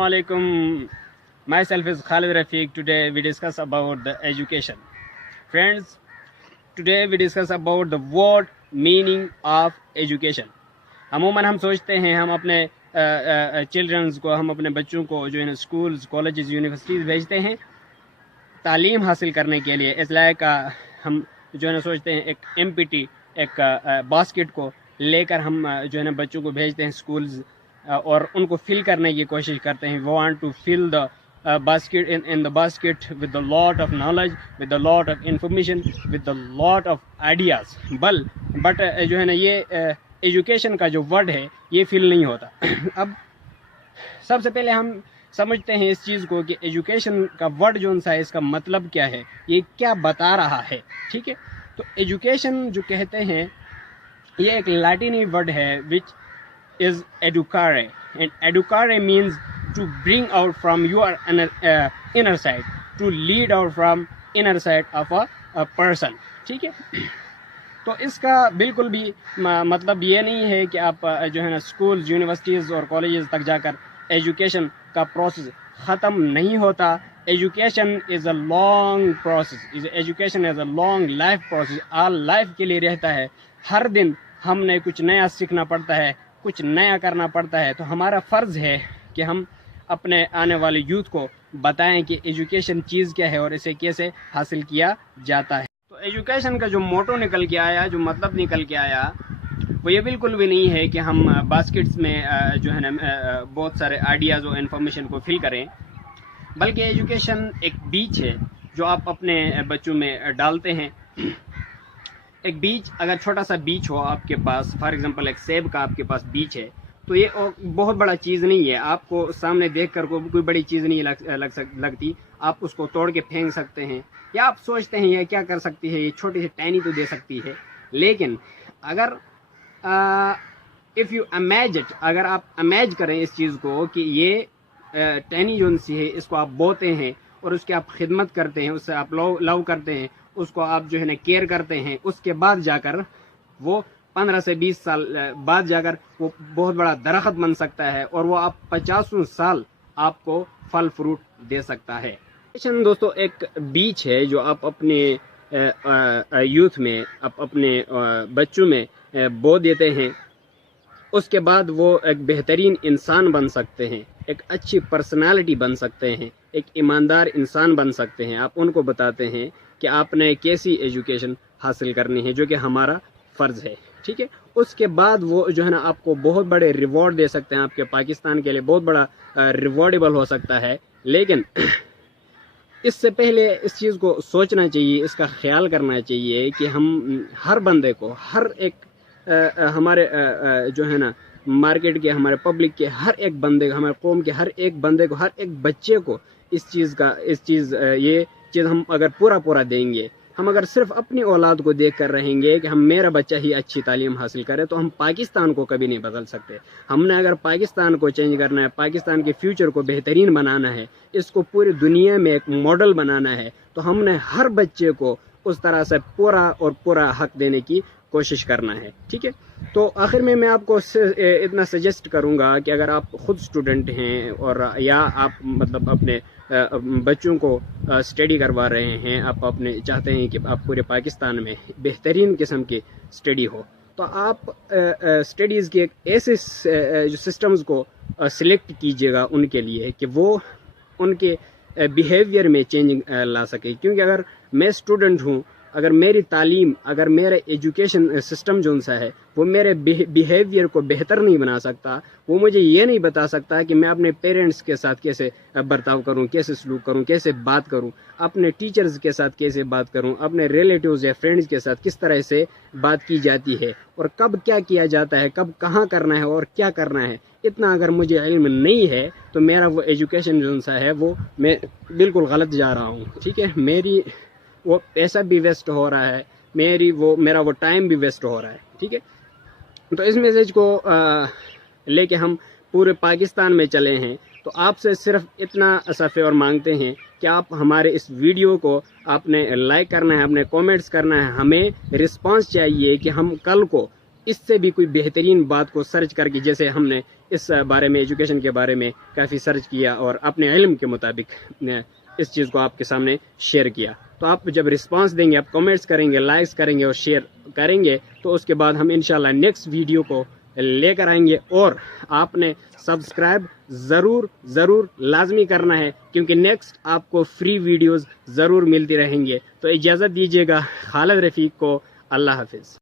Assalamu alaikum. Myself is Khalid Rafiq. Today we discuss about the education. Friends, today we discuss about the word meaning of education. अमूमन हम सोचते हैं हम अपने children's को, हम अपने बच्चों को जो है ना स्कूल्स, कॉलेजेस, यूनिवर्सिटीज़ भेजते हैं तालीम हासिल करने के लिए। इस लायक हम जो है ना सोचते हैं एक एमपीटी, एक बास्केट को लेकर हम जो है ना बच्चों को भेजते हैं स्कूल्स और उनको फिल करने की कोशिश करते हैं। We want to fill the basket in the basket with a lot of knowledge, with a lot of information, with a lot of ideas, but जो है ना ये एजुकेशन का जो वर्ड है ये फिल नहीं होता। अब सबसे पहले हम समझते हैं इस चीज़ को कि एजुकेशन का वर्ड जो सा है इसका मतलब क्या है, ये क्या बता रहा है। ठीक है, तो एजुकेशन जो कहते हैं ये एक लैटिनी वर्ड है which is educare, and educare means to bring out from your inner side, to lead out from inner side of a person. ठीक है, तो इसका बिल्कुल भी मतलब ये नहीं है कि आप जो है ना स्कूल्स, यूनिवर्सिटीज़ और कॉलेजेस तक जाकर एजुकेशन का प्रोसेस ख़त्म नहीं होता। Education is a long process, education is a long life process, all life के लिए रहता है। हर दिन हमने कुछ नया सीखना पड़ता है, कुछ नया करना पड़ता है। तो हमारा फ़र्ज़ है कि हम अपने आने वाले यूथ को बताएं कि एजुकेशन चीज़ क्या है और इसे कैसे हासिल किया जाता है। तो एजुकेशन का जो मोटो निकल के आया, जो मतलब निकल के आया, वो ये बिल्कुल भी नहीं है कि हम बास्केट्स में जो है ना बहुत सारे आइडियाज़ और इन्फॉर्मेशन को फिल करें, बल्कि एजुकेशन एक बीज है जो आप अपने बच्चों में डालते हैं। एक बीज, अगर छोटा सा बीज हो आपके पास, फॉर एग्जांपल एक सेब का आपके पास बीज है, तो ये बहुत बड़ा चीज़ नहीं है। आपको सामने देखकर कोई बड़ी चीज़ नहीं लगती। आप उसको तोड़ के फेंक सकते हैं, या आप सोचते हैं ये क्या कर सकती है, ये छोटी सी टहनी तो दे सकती है। लेकिन अगर इफ़ यू इमेजिन, अगर आप इमेज करें इस चीज़ को कि ये टहनी जो सी है इसको आप बोते हैं और उसकी आप खिदमत करते हैं, उससे आप लव करते हैं, उसको आप जो है ना केयर करते हैं, उसके बाद जाकर वो 15 से 20 साल बाद जाकर वो बहुत बड़ा दरख्त बन सकता है और वो आप 50 साल आपको फल फ्रूट दे सकता है। एजुकेशन दोस्तों एक बीज है जो आप अपने यूथ में, आप अपने बच्चों में बो देते हैं। उसके बाद वो एक बेहतरीन इंसान बन सकते हैं, एक अच्छी पर्सनालिटी बन सकते हैं, एक ईमानदार इंसान बन सकते हैं। आप उनको बताते हैं कि आपने कैसी एजुकेशन हासिल करनी है, जो कि हमारा फ़र्ज़ है। ठीक है, उसके बाद वो जो है ना आपको बहुत बड़े रिवॉर्ड दे सकते हैं, आपके पाकिस्तान के लिए बहुत बड़ा रिवॉर्डेबल हो सकता है। लेकिन इससे पहले इस चीज़ को सोचना चाहिए, इसका ख्याल करना चाहिए कि हम हर बंदे को, हर एक हमारे जो है ना मार्केट के, हमारे पब्लिक के हर एक बंदे को, हमारे कौम के हर एक बंदे को, हर एक बच्चे को ये चीज़ हम अगर पूरा देंगे, हम अगर सिर्फ अपनी औलाद को देख कर रहेंगे कि हम मेरा बच्चा ही अच्छी तालीम हासिल करे, तो हम पाकिस्तान को कभी नहीं बदल सकते। हमने अगर पाकिस्तान को चेंज करना है, पाकिस्तान के फ्यूचर को बेहतरीन बनाना है, इसको पूरी दुनिया में एक मॉडल बनाना है, तो हमने हर बच्चे को उस तरह से पूरा हक देने की कोशिश करना है। ठीक है, तो आखिर में मैं आपको इतना सजेस्ट करूंगा कि अगर आप खुद स्टूडेंट हैं और या आप मतलब अपने बच्चों को स्टडी करवा रहे हैं, आप अपने चाहते हैं कि आप पूरे पाकिस्तान में बेहतरीन किस्म की स्टडी हो, तो आप स्टडीज़ के एक ऐसे जो सिस्टम्स को सिलेक्ट कीजिएगा उनके लिए कि वो उनके बिहेवियर में चेंजिंग ला सके। क्योंकि अगर मैं स्टूडेंट हूँ, अगर मेरी तालीम, अगर मेरा एजुकेशन सिस्टम जो सा है वो मेरे बिहेवियर को बेहतर नहीं बना सकता, वो मुझे ये नहीं बता सकता कि मैं अपने पेरेंट्स के साथ कैसे बर्ताव करूं, कैसे सलूक करूं, कैसे बात करूं, अपने टीचर्स के साथ कैसे बात करूं, अपने रिलेटिव्स या फ्रेंड्स के साथ किस तरह से बात की जाती है और कब क्या किया जाता है, कब कहाँ करना है और क्या करना है, इतना अगर मुझे इल्म नहीं है तो मेरा वो एजुकेशन जो सा है वो मैं बिल्कुल गलत जा रहा हूँ। ठीक है, मेरी वो पैसा भी वेस्ट हो रहा है, मेरा वो टाइम भी वेस्ट हो रहा है। ठीक है, तो इस मैसेज को लेके हम पूरे पाकिस्तान में चले हैं। तो आपसे सिर्फ इतना फेवर मांगते हैं कि आप हमारे इस वीडियो को आपने लाइक करना है, अपने कमेंट्स करना है, हमें रिस्पांस चाहिए कि हम कल को اس سے بھی کوئی بہترین بات کو سرچ کر کے، جیسے ہم نے اس بارے میں ایجوکیشن کے بارے میں کافی سرچ کیا اور اپنے علم کے مطابق اس چیز کو آپ کے سامنے شیئر کیا، تو آپ جب رسپانس دیں گے، آپ کمنٹس کریں گے، لائکس کریں گے اور شیئر کریں گے، تو اس کے بعد ہم انشاءاللہ نیکسٹ ویڈیو کو لے کر آئیں گے. اور آپ نے سبسکرائب ضرور لازمی کرنا ہے، کیونکہ نیکسٹ آپ کو فری ویڈیوز ضرور ملتی رہیں گے. تو اجازت دیجیے گا خالد رفیق کو. اللہ حافظ.